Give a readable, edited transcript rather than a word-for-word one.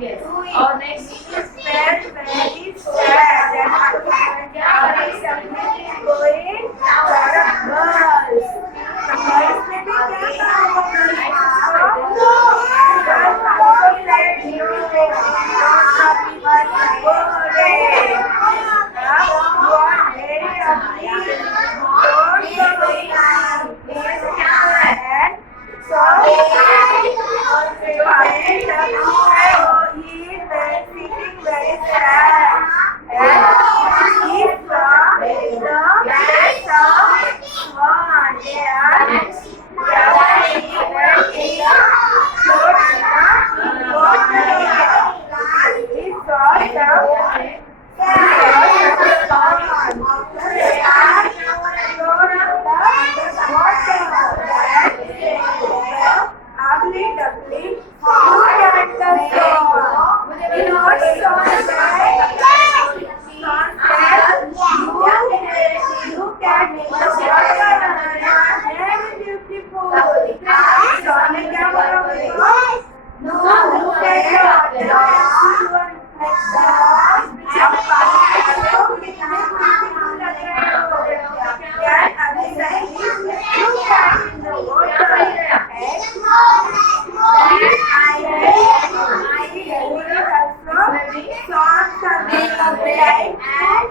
Yes. Do it. Or next. It is very, very sad. And our subject is going for girls. The girls में भी क्या काम होगा? Girls also said you happy birthday. You are very ugly. Don't go please and so he is sitting very sad and he saw the best of one. They are jumping and he floats in the water. He saw some ugly duckling, look at the song. In what song says, look at the water, very beautiful. Song ने क्या बोला उसको? No, look at the water. अब पानी देखो कितने beautiful लग रहे हो. Then अगली line look at the water. Songs are being played and